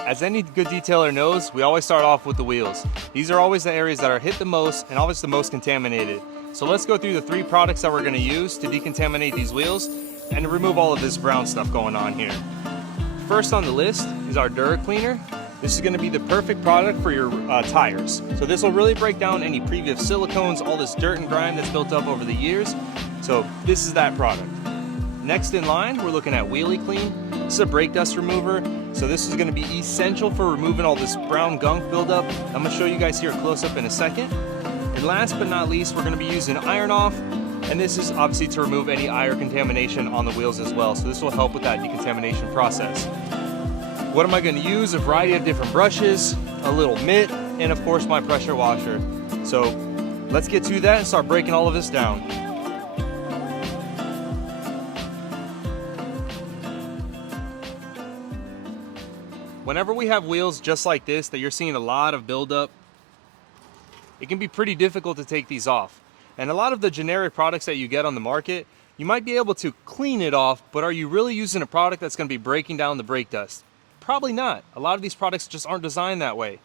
As any good detailer knows, we always start off with the wheels. These are always the areas that are hit the most and always the most contaminated. So let's go through the 3 products that we're going to use to decontaminate these wheels and to remove all of this brown stuff going on here. First on the list is our Dura Cleaner. This is going to be the perfect product for your tires. So this will really break down any previous silicones, all this dirt and grime that's built up over the years. So this is that product. Next in line, we're looking at Wheelie Clean. This is a brake dust remover. So this is going to be essential for removing all this brown gunk buildup. I'm going to show you guys here a close-up in a second. And last but not least, we're going to be using Iron Off. And this is obviously to remove any ire contamination on the wheels as well. So this will help with that decontamination process. What am I going to use? A variety of different brushes, a little mitt, and of course my pressure washer. So let's get to that and start breaking all of this down. Whenever we have wheels just like this that you're seeing a lot of buildup, it can be pretty difficult to take these off. And a lot of the generic products that you get on the market, you might be able to clean it off, but are you really using a product that's going to be breaking down the brake dust? Probably not. A lot of these products just aren't designed that way.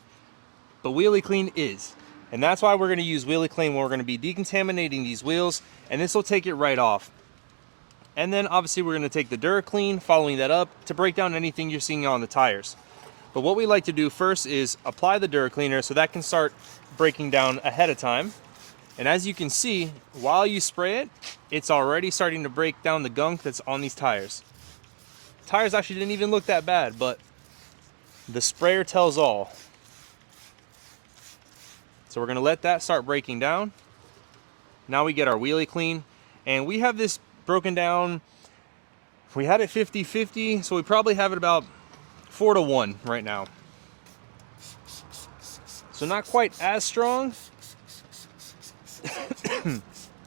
But Wheelie Clean is. And that's why we're going to use Wheelie Clean when we're going to be decontaminating these wheels, and this will take it right off. And then obviously we're going to take the Dura Clean, following that up to break down anything you're seeing on the tires. But what we like to do first is apply the Dura Cleaner so that can start breaking down ahead of time. And as you can see, while you spray it, it's already starting to break down the gunk that's on these tires. Tires actually didn't even look that bad, but the sprayer tells all. So we're going to let that start breaking down. Now we get our Wheelie Clean, and we have this broken down. We had it 50-50, so we probably have it about 4-to-1 right now. So not quite as strong.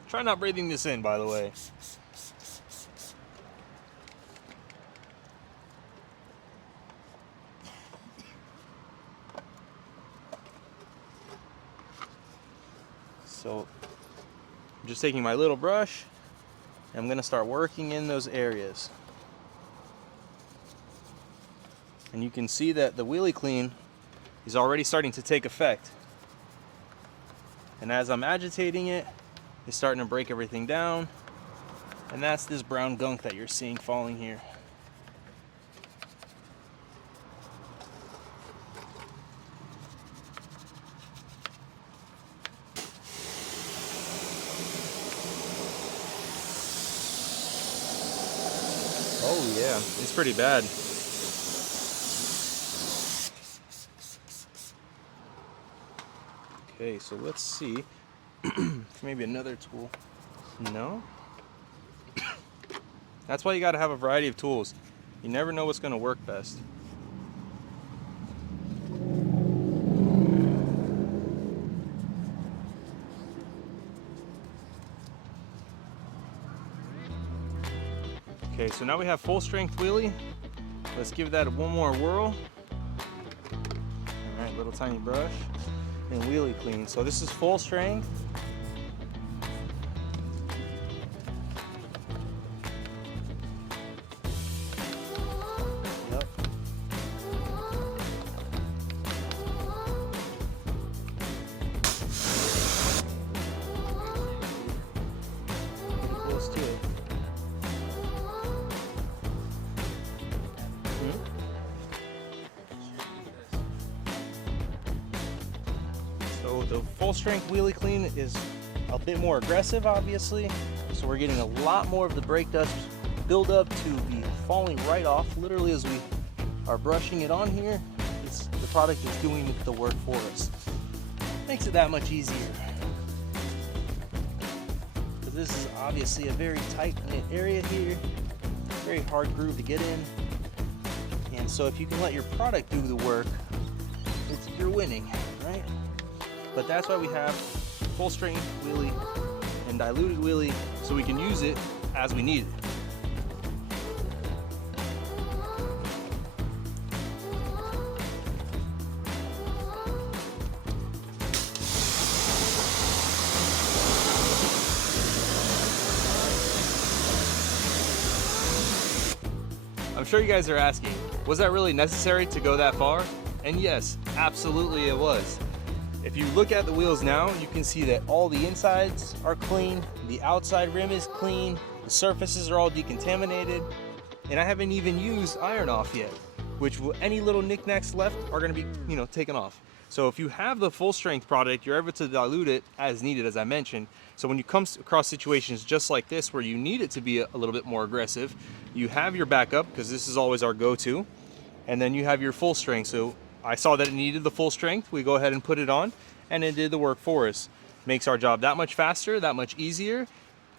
Try not breathing this in, by the way. So I'm just taking my little brush and I'm going to start working in those areas. And you can see that the Wheelie Clean is already starting to take effect. And as I'm agitating it, it's starting to break everything down. And that's this brown gunk that you're seeing falling here. Oh yeah, it's pretty bad. Okay, so let's see. Maybe another tool. No? That's why you gotta have a variety of tools. You never know what's gonna work best. Okay, so now we have full strength wheelie. Let's give that one more whirl. All right, little tiny brush. And Wheelie Clean. So this is full strength. Yep. Pretty close to it. So the full strength Wheelie Clean is a bit more aggressive, obviously. So we're getting a lot more of the brake dust build up to be falling right off. Literally as we are brushing it on here, the product is doing the work for us. Makes it that much easier. Because this is obviously a very tight-knit area here. Very hard groove to get in. And so if you can let your product do the work, you're winning, right? But that's why we have full strength wheelie and diluted wheelie, so we can use it as we need it. I'm sure you guys are asking, Was that really necessary to go that far? And yes, absolutely it was. If you look at the wheels now, you can see that all the insides are clean, the outside rim is clean, the surfaces are all decontaminated, and I haven't even used iron off yet, which any little knickknacks left are going to be, taken off. So if you have the full strength product, you're able to dilute it as needed, as I mentioned. So when you come across situations just like this where you need it to be a little bit more aggressive, you have your backup, because this is always our go-to, and then you have your full strength. So I saw that it needed the full strength, we go ahead and put it on, and it did the work for us. Makes our job that much faster, that much easier,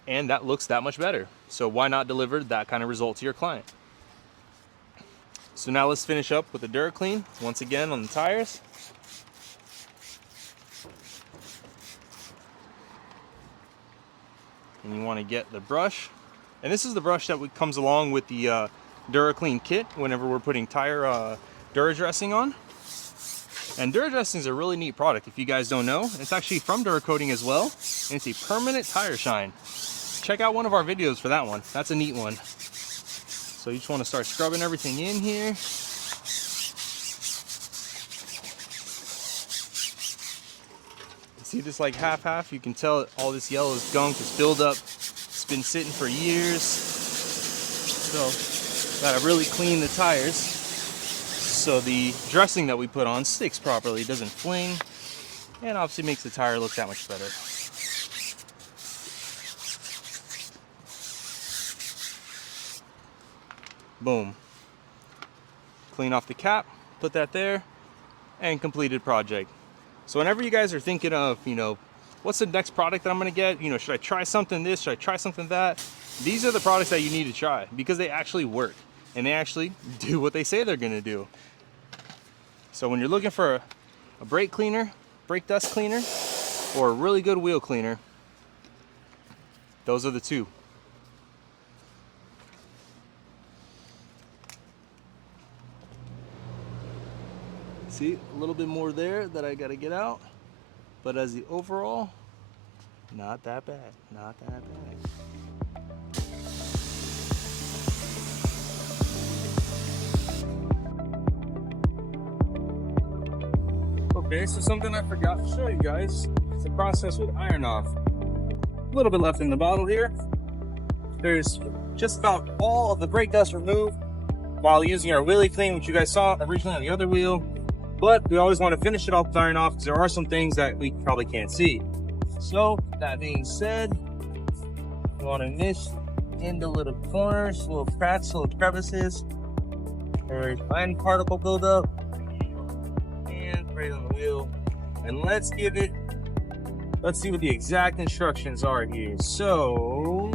and that looks that much better. So why not deliver that kind of result to your client? So now let's finish up with the Dura Clean once again on the tires. And you want to get the brush, and this is the brush that comes along with the Dura Clean kit whenever we're putting tire Dura dressing on. And Dura dressing is a really neat product. If you guys don't know, it's actually from Dura Coating as well, and it's a permanent tire shine. Check out one of our videos for that one. That's a neat one. So you just want to start scrubbing everything in here. See this like half-half? You can tell all this yellow is gunk, it's built up, it's been sitting for years. So gotta really clean the tires so the dressing that we put on sticks properly, doesn't fling, and obviously makes the tire look that much better. Boom. Clean off the cap, put that there, and completed project. So whenever you guys are thinking of, what's the next product that I'm gonna get? Should I try something this? Should I try something that? These are the products that you need to try because they actually work and they actually do what they say they're gonna do. So when you're looking for a brake cleaner, brake dust cleaner, or a really good wheel cleaner, those are the two. See, a little bit more there that I gotta get out, but as the overall, not that bad, not that bad. Okay, so something I forgot to show you guys is the process with iron off. A little bit left in the bottle here. There's just about all of the brake dust removed while using our wheelie clean, which you guys saw originally on the other wheel. But we always want to finish it off with iron off because there are some things that we probably can't see. So that being said, we want to niche in the little corners, little cracks, little crevices, or fine particle buildup, and right on the wheel. And let's see what the exact instructions are here. So,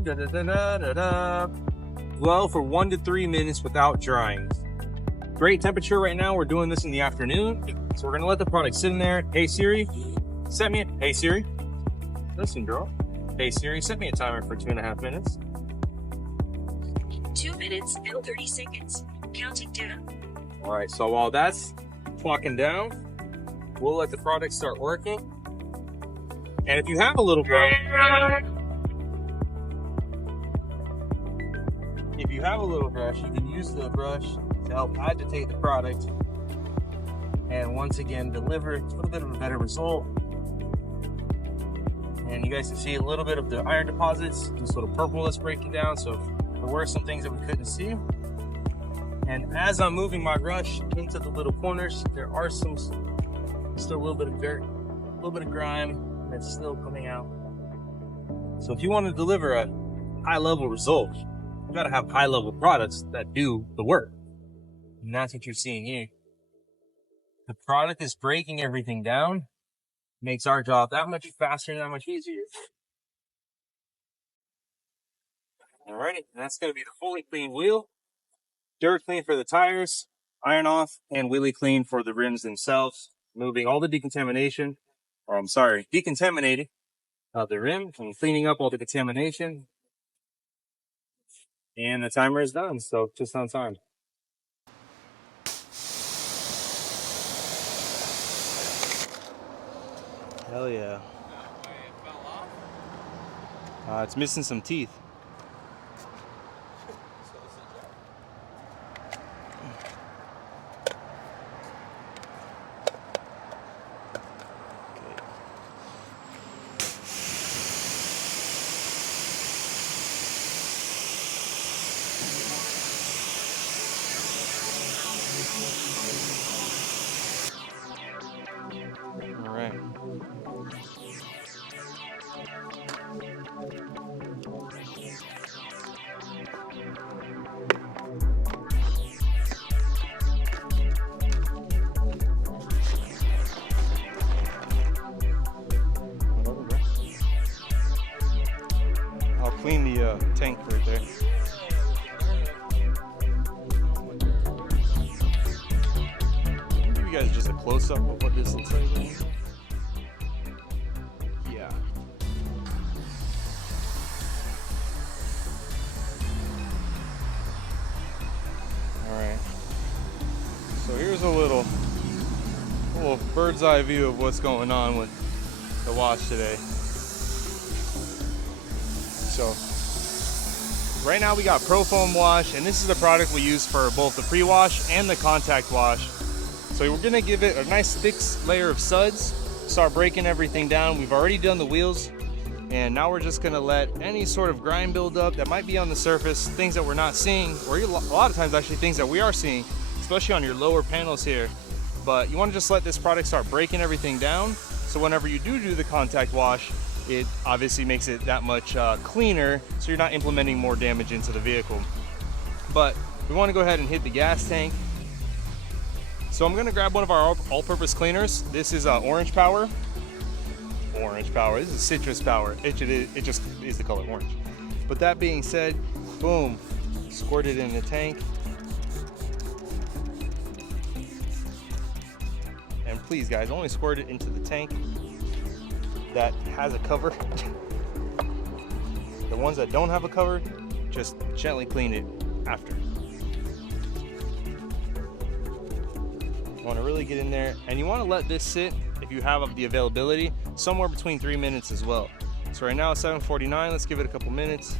well, for 1 to 3 minutes without drying. Great temperature right now. We're doing this in the afternoon, so we're gonna let the product sit in there. Hey Siri, Hey Siri, listen, girl. Hey Siri, set me a timer for 2.5 minutes. 2 minutes and 30 seconds. Counting down. All right. So while that's clocking down, we'll let the product start working. And if you have a little brush, you can use the brush to help agitate the product, and once again deliver a little bit of a better result. And you guys can see a little bit of the iron deposits, this little purple is breaking down, so there were some things that we couldn't see. And as I'm moving my brush into the little corners, there are still a little bit of dirt, a little bit of grime that's still coming out. So if you want to deliver a high level result, you got to have high level products that do the work. And that's what you're seeing here. The product is breaking everything down, makes our job that much faster and that much easier. Alrighty, that's going to be the fully clean wheel. Dura Clean for the tires, iron off, and wheelie clean for the rims themselves. Moving all the decontaminating of the rim and cleaning up all the contamination. And the timer is done, so just on time. Hell yeah. It's missing some teeth. clean the tank right there. I'll give you guys just a close-up of what this looks like. Yeah. Alright. So here's a little bird's eye view of what's going on with the wash today. So right now we got Pro Foam Wash, and this is the product we use for both the pre-wash and the contact wash. So we're gonna give it a nice thick layer of suds, start breaking everything down. We've already done the wheels, and now we're just gonna let any sort of grime build up that might be on the surface, things that we're not seeing, or a lot of times actually things that we are seeing, especially on your lower panels here. But you wanna just let this product start breaking everything down, so whenever you do the contact wash, it obviously makes it that much cleaner, so you're not implementing more damage into the vehicle. But we want to go ahead and hit the gas tank. So I'm going to grab one of our all-purpose cleaners. This is Orange Power. Orange Power. This is Citrus Power. It just is the color orange. But that being said, boom, squirt it in the tank. And please, guys, only squirt it into the tank that has a cover. The ones that don't have a cover, just gently clean it after. You want to really get in there, and you want to let this sit, if you have the availability, somewhere between 3 minutes as well. So right now it's 7:49, let's give it a couple minutes.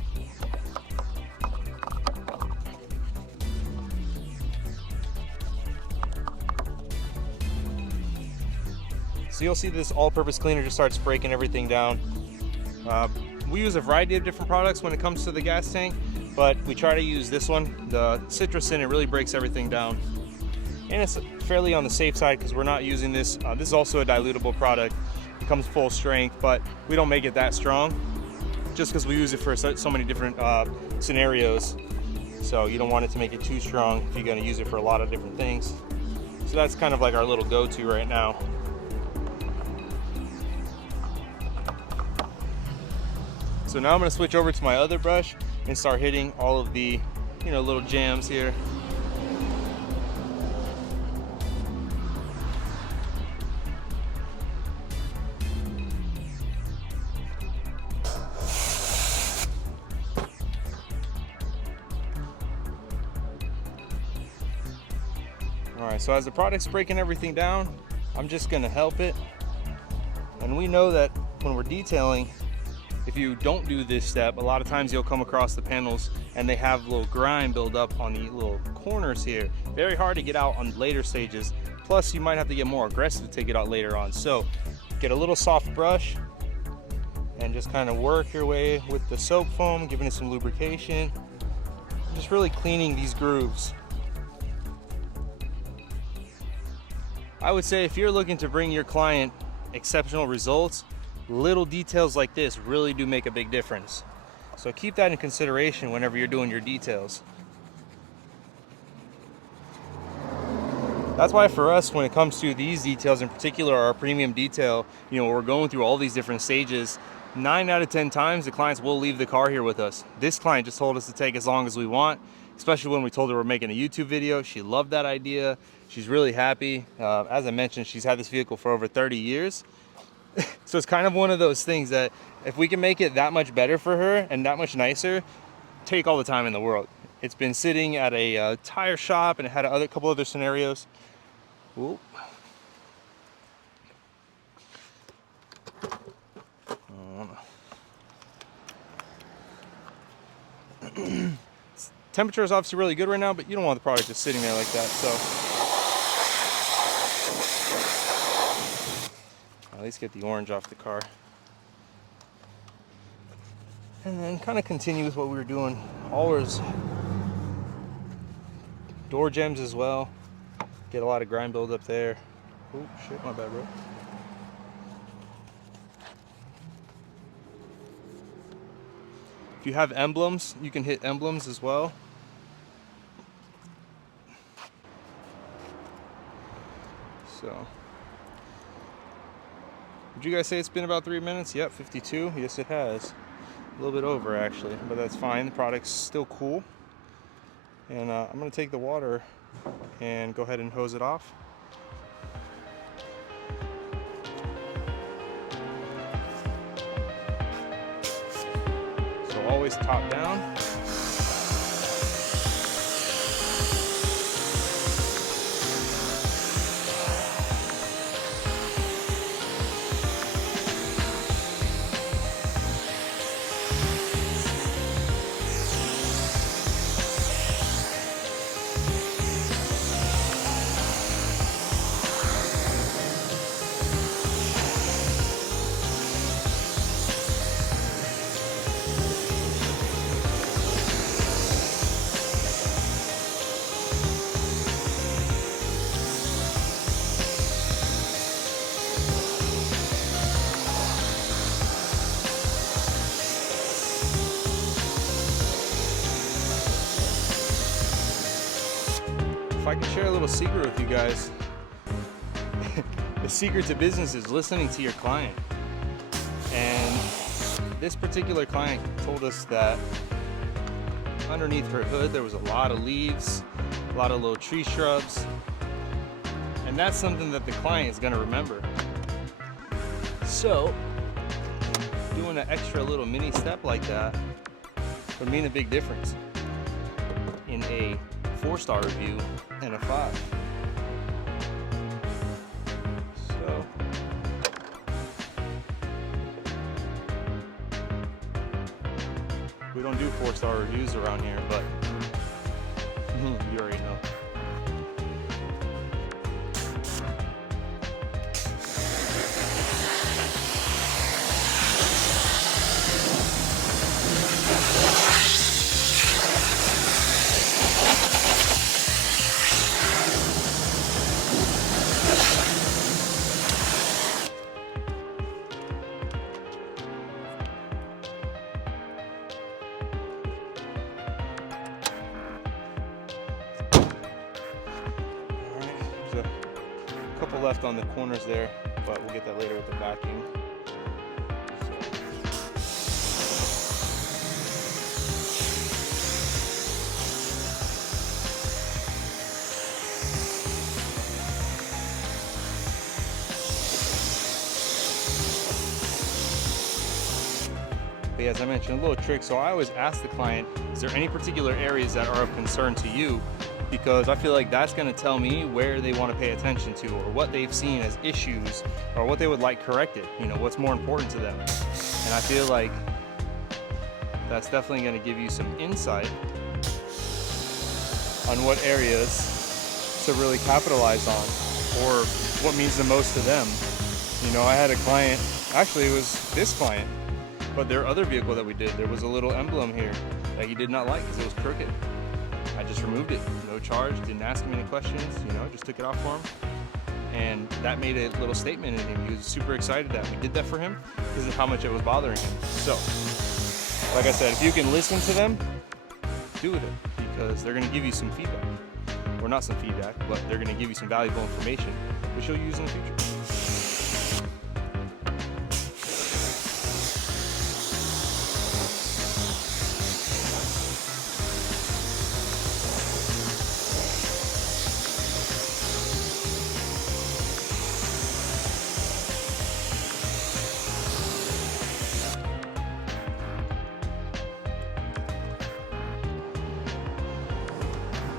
So you'll see this all-purpose cleaner just starts breaking everything down. We use a variety of different products when it comes to the gas tank, but we try to use this one. The citrus in it really breaks everything down. And it's fairly on the safe side because we're not using this. This is also a dilutable product. It comes full strength, but we don't make it that strong just because we use it for so many different scenarios. So you don't want it to make it too strong if you're going to use it for a lot of different things. So that's kind of like our little go-to right now. So now I'm going to switch over to my other brush and start hitting all of the, little jams here. All right, so as the product's breaking everything down, I'm just going to help it. And we know that when we're detailing, if you don't do this step, a lot of times you'll come across the panels and they have a little grime build up on the little corners here. Very hard to get out on later stages. Plus, you might have to get more aggressive to take it out later on. So get a little soft brush and just kind of work your way with the soap foam, giving it some lubrication. Just really cleaning these grooves. I would say if you're looking to bring your client exceptional results, little details like this really do make a big difference. So keep that in consideration whenever you're doing your details. That's why for us, when it comes to these details, in particular our premium detail, we're going through all these different stages. 9 out of 10 times the clients will leave the car here with us. This client just told us to take as long as we want, especially when we told her we're making a YouTube video. She loved that idea. She's really happy. As I mentioned, she's had this vehicle for over 30 years. So it's kind of one of those things that if we can make it that much better for her and that much nicer, take all the time in the world. It's been sitting at a tire shop and it had a couple other scenarios. Ooh. Temperature is obviously really good right now, but you don't want the product just sitting there like that. So at least get the orange off the car. And then kind of continue with what we were doing. Always door gems as well. Get a lot of grime build up there. Oh shit, my bad, bro. If you have emblems, you can hit emblems as well. So, would you guys say it's been about 3 minutes? Yep, 52. Yes, it has. A little bit over actually, but that's fine. The product's still cool. And I'm gonna take the water and go ahead and hose it off. So always top down. If I can share a little secret with you guys, the secret to business is listening to your client. And this particular client told us that underneath her hood there was a lot of leaves, a lot of little tree shrubs, and that's something that the client is going to remember. So doing an extra little mini step like that would mean a big difference in a 4-star review and a 5. So we don't do 4-star reviews around here, but you already know. Couple left on the corners there, but we'll get that later with the vacuum. But yeah, as I mentioned, a little trick. So I always ask the client, is there any particular areas that are of concern to you? Because I feel like that's going to tell me where they want to pay attention to, or what they've seen as issues, or what they would like corrected, you know, what's more important to them. And I feel like that's definitely going to give you some insight on what areas to really capitalize on, or what means the most to them. You know, I had a client, actually it was this client, but their other vehicle that we did, there was a little emblem here that he did not like because it was crooked. I just removed it, no charge, didn't ask him any questions, you know, just took it off for him. And that made a little statement in him. He was super excited that we did that for him because of how much it was bothering him. So, like I said, if you can listen to them, do it, because they're gonna give you some feedback. Or not some feedback, but they're gonna give you some valuable information, which you'll use in the future.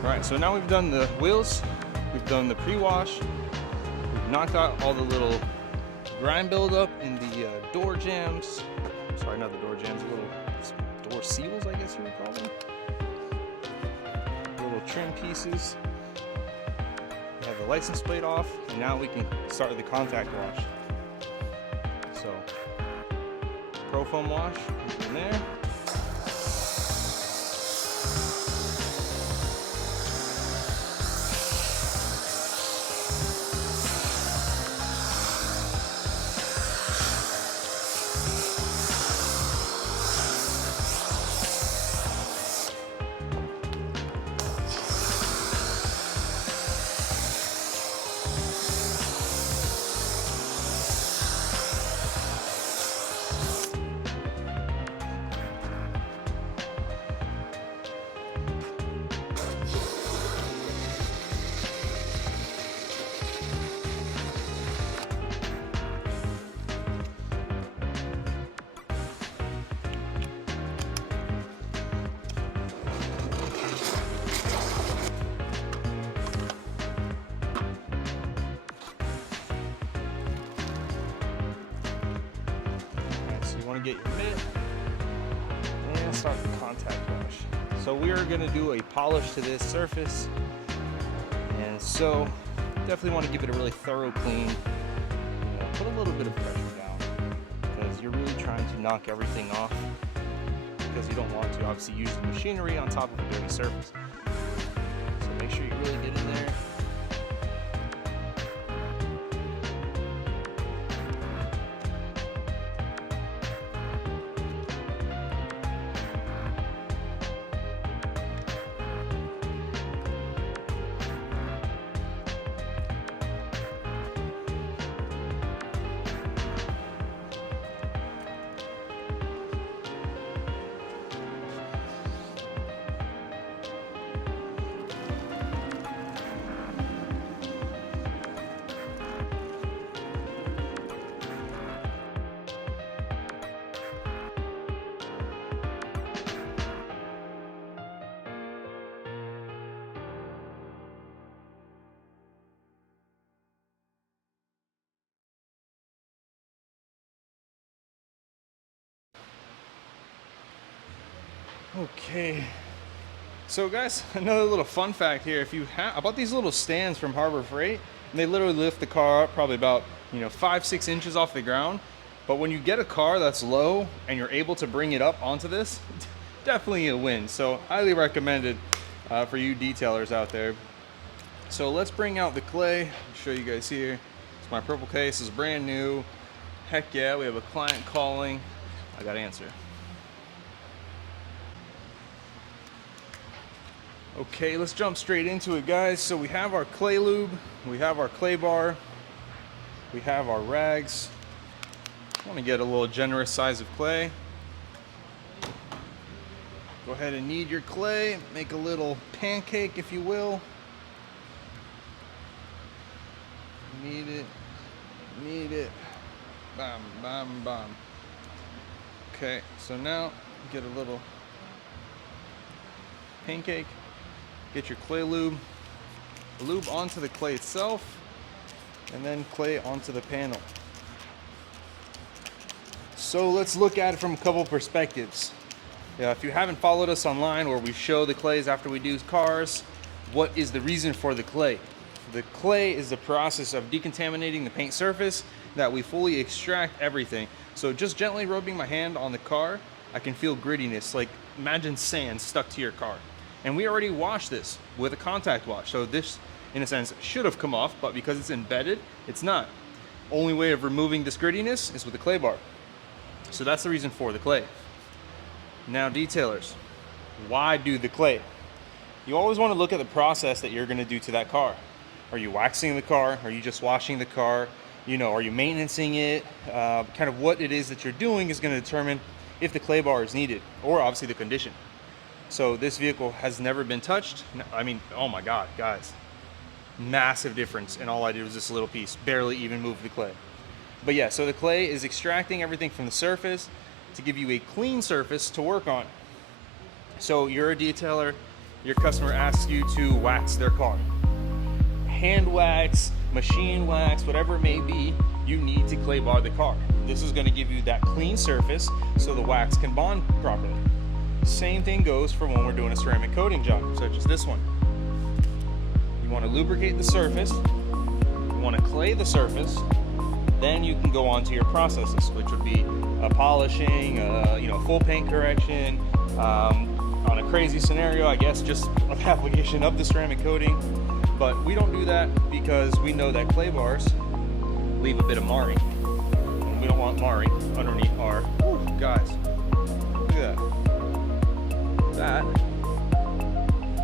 Alright, so now we've done the wheels, we've done the pre-wash, we've knocked out all the little grime buildup in the door jams. Sorry, not the door jams, little door seals, I guess you would call them. Little trim pieces. We have the license plate off, and now we can start with the contact wash. So, Pro Foam wash in there. get your mitt and start the contact wash. So we are going to do a polish to this surface, and so definitely want to give it a really thorough clean. Put a little bit of pressure down because you're really trying to knock everything off, because you don't want to obviously use the machinery on top of a dirty surface. So make sure you really get in there. Okay, so guys, another little fun fact here. If you have, I bought these little stands from Harbor Freight, and they literally lift the car up probably about 5-6 inches off the ground. But when you get a car that's low and you're able to bring it up onto this, definitely a win. So highly recommended for you detailers out there. So let's bring out the clay. I'll show you guys here. It's my purple case. It's brand new. Heck yeah, we have a client calling. I got to answer. Okay, let's jump straight into it, guys. So we have our clay lube, we have our clay bar, we have our rags. I want to get a little generous size of clay. Go ahead and knead your clay, make a little pancake, if you will. Knead it, bam, bam, bam. Okay, so now get a little pancake. Get your clay lube onto the clay itself, and then clay onto the panel. So let's look at it from a couple perspectives. If you haven't followed us online where we show the clays after we do cars, what is the reason for the clay? The clay is the process of decontaminating the paint surface that we fully extract everything. So just gently rubbing my hand on the car, I can feel grittiness, like imagine sand stuck to your car. And we already washed this with a contact wash. So this, in a sense, should have come off, but because it's embedded, it's not. Only way of removing this grittiness is with a clay bar. So that's the reason for the clay. Now, detailers, why do the clay? You always want to look at the process that you're going to do to that car. Are you waxing the car? Are you just washing the car? Are you maintaining it? Kind of what it is that you're doing is going to determine if the clay bar is needed, or obviously the condition. So this vehicle has never been touched. I mean, oh my God, guys. Massive difference, and all I did was this little piece, barely even move the clay. But yeah, so the clay is extracting everything from the surface to give you a clean surface to work on. So you're a detailer, your customer asks you to wax their car. Hand wax, machine wax, whatever it may be, you need to clay bar the car. This is going to give you that clean surface so the wax can bond properly. Same thing goes for when we're doing a ceramic coating job, such as this one. You want to lubricate the surface, you want to clay the surface, then you can go on to your processes, which would be polishing, full paint correction, on a crazy scenario, I guess, just an application of the ceramic coating. But we don't do that because we know that clay bars leave a bit of marring. And we don't want marring underneath our, guys, look at that.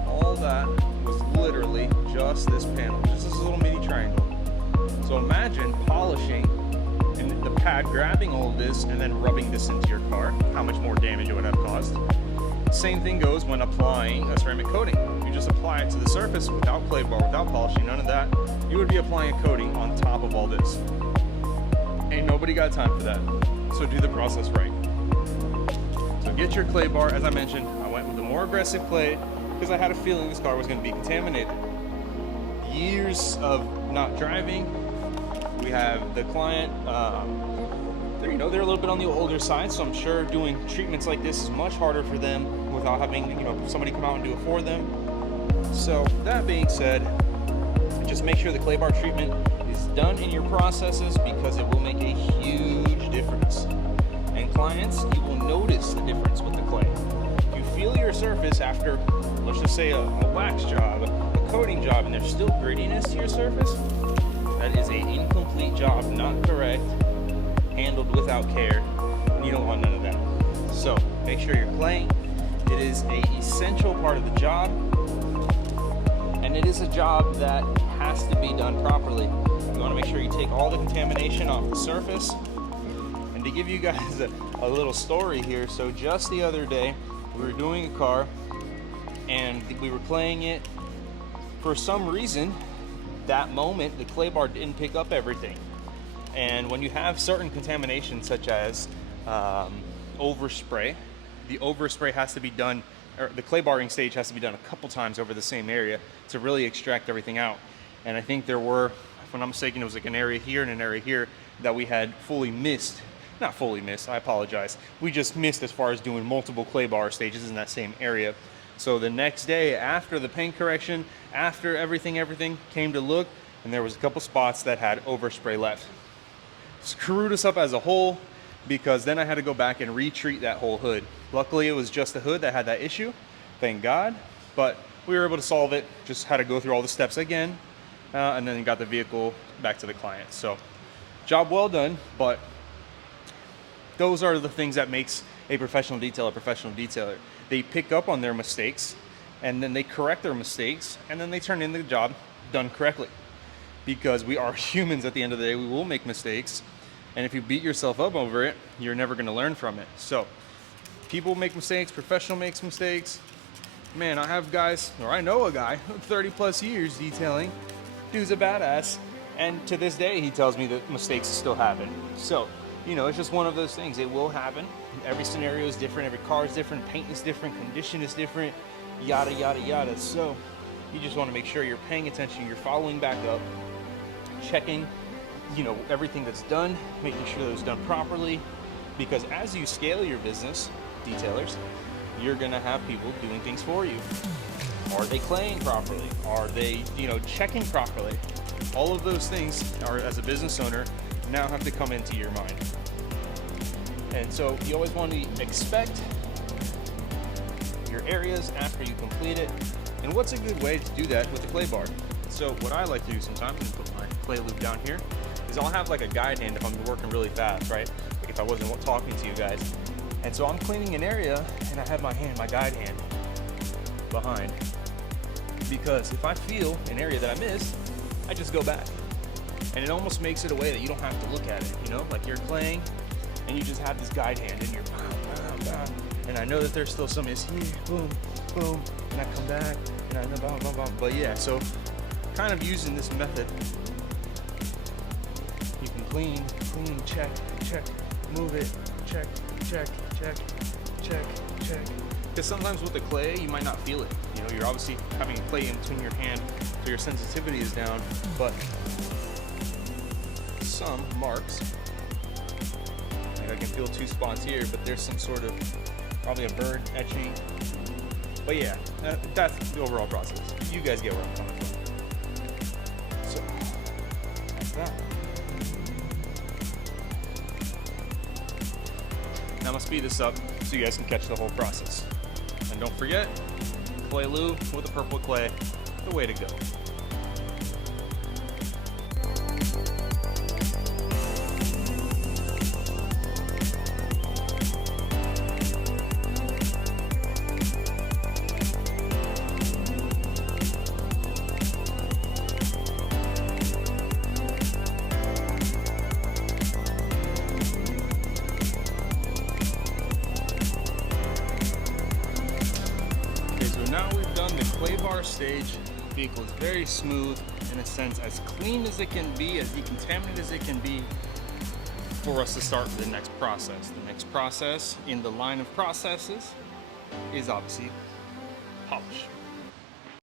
All that was literally just this panel, just this little mini triangle. So imagine polishing and the pad grabbing all of this and then rubbing this into your car, how much more damage it would have caused. Same thing goes when applying a ceramic coating. You just apply it to the surface without clay bar, without polishing, none of that. You would be applying a coating on top of all this. Ain't nobody got time for that. So do the process right. So get your clay bar. As I mentioned, I went with a more aggressive clay because I had a feeling this car was going to be contaminated. Years of not driving. We have the client they're, they're a little bit on the older side, so I'm sure doing treatments like this is much harder for them without having, somebody come out and do it for them. So that being said, just make sure the clay bar treatment is done in your processes, because it will make a huge difference. And clients, you will notice the difference with the clay. If you feel your surface after, let's just say a wax job, a coating job, and there's still grittiness to your surface, that is an incomplete job, not correct, handled without care. You don't want none of that. So make sure you're claying. It is an essential part of the job, and it is a job that has to be done properly. You want to make sure you take all the contamination off the surface. And to give you guys a little story here, so just the other day we were doing a car and we were claying it. For some reason, that moment the clay bar didn't pick up everything. And when you have certain contamination such as overspray, the overspray has to be done, or the clay barring stage has to be done a couple times over the same area to really extract everything out. And I think there were, if I'm not mistaken, it was like an area here and an area here that we had fully missed. Not fully missed, I apologize. We just missed as far as doing multiple clay bar stages in that same area. So the next day, after the paint correction, after everything came to look, and there was a couple spots that had overspray left. Screwed us up as a whole, because then I had to go back and retreat that whole hood. Luckily, it was just the hood that had that issue, thank God. But we were able to solve it, just had to go through all the steps again, and then got the vehicle back to the client. So, job well done, but those are the things that makes a professional detailer. They pick up on their mistakes, and then they correct their mistakes, and then they turn in the job done correctly. Because we are humans at the end of the day, we will make mistakes. And if you beat yourself up over it, you're never gonna learn from it. So, people make mistakes, professional makes mistakes. Man, I have guys, or I know a guy, 30 plus years detailing. Dude's a badass. And to this day, he tells me that mistakes still happen. So, it's just one of those things. It will happen. Every scenario is different. Every car is different. Paint is different. Condition is different. Yada, yada, yada. So you just want to make sure you're paying attention. You're following back up, checking, everything that's done, making sure that it's done properly. Because as you scale your business, detailers, you're going to have people doing things for you. Are they claying properly? Are they, checking properly? All of those things are, as a business owner, now have to come into your mind. And so you always want to expect your areas after you complete it. And what's a good way to do that with the clay bar? So what I like to do sometimes, I'm gonna put my clay loop down here, is I'll have like a guide hand if I'm working really fast, right? Like if I wasn't talking to you guys. And so I'm cleaning an area and I have my guide hand behind. Because if I feel an area that I missed, I just go back. And it almost makes it a way that you don't have to look at it, like you're playing and you just have this guide hand and you're and I know that there's still some is here, boom, boom, and I come back and I know blah, blah, blah. But yeah, so kind of using this method, you can clean, check, move it, check. Because sometimes with the clay, you might not feel it. You're obviously having clay in between your hand, so your sensitivity is down, but some marks, like I can feel 2 spots here, but there's some sort of, probably a bird etching. But yeah, that's the overall process. You guys get where I'm coming from. So, that's that. Now I'm gonna speed this up so you guys can catch the whole process. And don't forget, clay lube with the purple clay, the way to go. Now we've done the clay bar stage. The vehicle is very smooth, in a sense, as clean as it can be, as decontaminated as it can be, for us to start the next process. The next process in the line of processes is obviously polish.